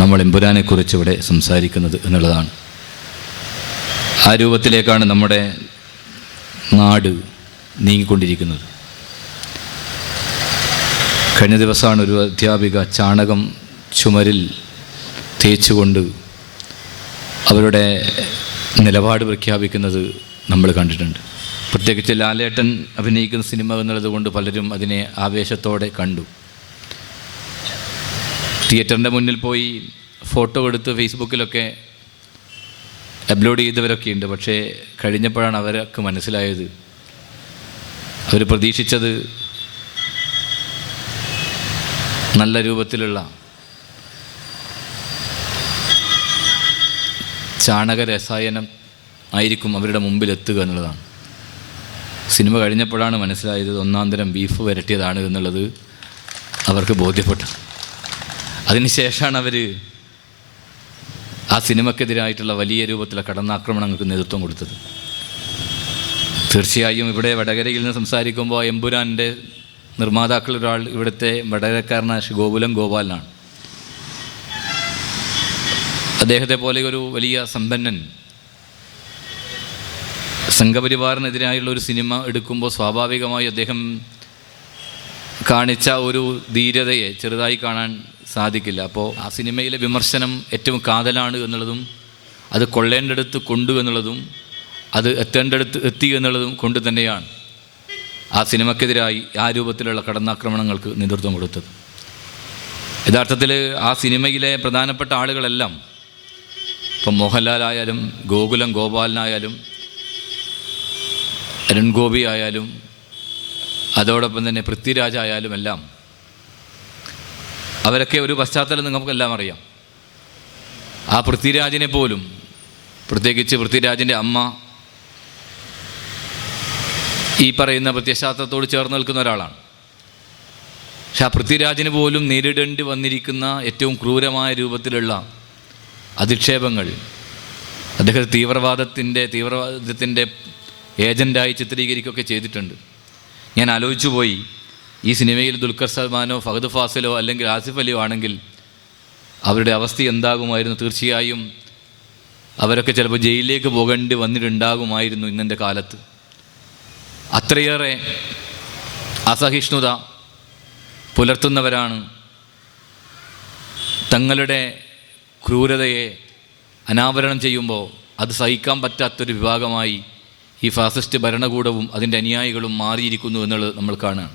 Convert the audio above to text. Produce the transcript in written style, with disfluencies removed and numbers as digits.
നമ്മൾ എമ്പുരാനെക്കുറിച്ച് ഇവിടെ സംസാരിക്കുന്നത് എന്നുള്ളതാണ്. ആ രൂപത്തിലേക്കാണ് നമ്മുടെ നാട് നീങ്ങിക്കൊണ്ടിരിക്കുന്നത്. കഴിഞ്ഞ ദിവസമാണ് ഒരു അധ്യാപിക ചാണകം ചുമരിൽ തേച്ചുകൊണ്ട് അവരുടെ നിലപാട് പ്രഖ്യാപിക്കുന്നത് നമ്മൾ കണ്ടിട്ടുണ്ട്. പ്രത്യേകിച്ച് ലാലേട്ടൻ അഭിനയിക്കുന്ന സിനിമ എന്നുള്ളത് കൊണ്ട് പലരും അതിനെ ആവേശത്തോടെ കണ്ടു. തിയേറ്ററിൻ്റെ മുന്നിൽ പോയി ഫോട്ടോ എടുത്ത് ഫേസ്ബുക്കിലൊക്കെ അപ്ലോഡ് ചെയ്തവരൊക്കെ ഉണ്ട്. പക്ഷേ കഴിഞ്ഞപ്പോഴാണ് അവരൊക്കെ മനസ്സിലായത്, അവർ പ്രതീക്ഷിച്ചത് നല്ല രൂപത്തിലുള്ള ചാണക രസായനം ആയിരിക്കും അവരുടെ മുമ്പിൽ എത്തുക എന്നുള്ളതാണ്. സിനിമ കഴിഞ്ഞപ്പോഴാണ് മനസ്സിലായത് ഒന്നാന്തരം ബീഫ് വരട്ടിയതാണ് എന്നുള്ളത് അവർക്ക് ബോധ്യപ്പെട്ടു. അതിനുശേഷമാണ് അവർ ആ സിനിമയ്ക്കെതിരായിട്ടുള്ള വലിയ രൂപത്തിലുള്ള കടന്നാക്രമണങ്ങൾക്ക് നേതൃത്വം കൊടുത്തത്. തീർച്ചയായും ഇവിടെ വടകരയിൽ നിന്ന് സംസാരിക്കുമ്പോൾ എമ്പുരാൻ്റെ നിർമ്മാതാക്കളൊരാൾ ഇവിടുത്തെ വടകരക്കാരനായ ഗോകുലം ഗോപാലനാണ്. അദ്ദേഹത്തെ പോലെ ഒരു വലിയ സമ്പന്നൻ സംഘപരിവാറിനെതിരായുള്ള ഒരു സിനിമ എടുക്കുമ്പോൾ സ്വാഭാവികമായി അദ്ദേഹം കാണിച്ച ഒരു ധീരതയെ ചെറുതായി കാണാൻ സാധിക്കില്ല. അപ്പോൾ ആ സിനിമയിലെ വിമർശനം ഏറ്റവും കാതലാണ് എന്നുള്ളതും അത് കൊള്ളേണ്ടടുത്ത് കൊണ്ടു എന്നുള്ളതും അത് എത്തേണ്ടടുത്ത് എത്തി എന്നുള്ളതും കൊണ്ട് തന്നെയാണ് ആ സിനിമയ്ക്കെതിരായി ആ രൂപത്തിലുള്ള കടന്നാക്രമണങ്ങൾക്ക് നേതൃത്വം കൊടുത്തത്. യഥാർത്ഥത്തിൽ ആ സിനിമയിലെ പ്രധാനപ്പെട്ട ആളുകളെല്ലാം, ഇപ്പം മോഹൻലാലായാലും ഗോകുലം ഗോപാലനായാലും അരുൺ ഗോപി ആയാലും അതോടൊപ്പം തന്നെ പൃഥ്വിരാജ് ആയാലും എല്ലാം, അവരൊക്കെ ഒരു പശ്ചാത്തലം നമുക്കെല്ലാം അറിയാം. ആ പൃഥ്വിരാജിനെ പോലും, പ്രത്യേകിച്ച് പൃഥ്വിരാജിൻ്റെ അമ്മ ഈ പറയുന്ന പ്രത്യയശാസ്ത്രത്തോട് ചേർന്ന് നിൽക്കുന്ന ഒരാളാണ്. പക്ഷെ ആ പൃഥ്വിരാജിന് പോലും നേരിടേണ്ടി വന്നിരിക്കുന്ന ഏറ്റവും ക്രൂരമായ രൂപത്തിലുള്ള അധിക്ഷേപങ്ങൾ അദ്ദേഹം തീവ്രവാദത്തിൻ്റെ ഏജൻ്റായി ചിത്രീകരിക്കുകയൊക്കെ ചെയ്തിട്ടുണ്ട്. ഞാൻ ആലോചിച്ചു പോയി, ഈ സിനിമയിൽ ദുൽഖർ സൽമാനോ ഫഹദ് ഫാസിലോ അല്ലെങ്കിൽ ആസിഫ് അലിയോ ആണെങ്കിൽ അവരുടെ അവസ്ഥ എന്താകുമായിരുന്നു. തീർച്ചയായും അവരൊക്കെ ചിലപ്പോൾ ജയിലിലേക്ക് പോകേണ്ടി വന്നിട്ടുണ്ടാകുമായിരുന്നു ഇന്നത്തെ കാലത്ത്. അത്രയേറെ അസഹിഷ്ണുത പുലർത്തുന്നവരാണ് തങ്ങളുടെ ക്രൂരതയെ അനാവരണം ചെയ്യുമ്പോൾ അത് സഹിക്കാൻ പറ്റാത്തൊരു വിഭാഗമായി ഈ ഫാസിസ്റ്റ് ഭരണകൂടവും അതിൻ്റെ അനുയായികളും മാറിയിരിക്കുന്നു എന്നുള്ളത് നമ്മൾ കാണുകയാണ്.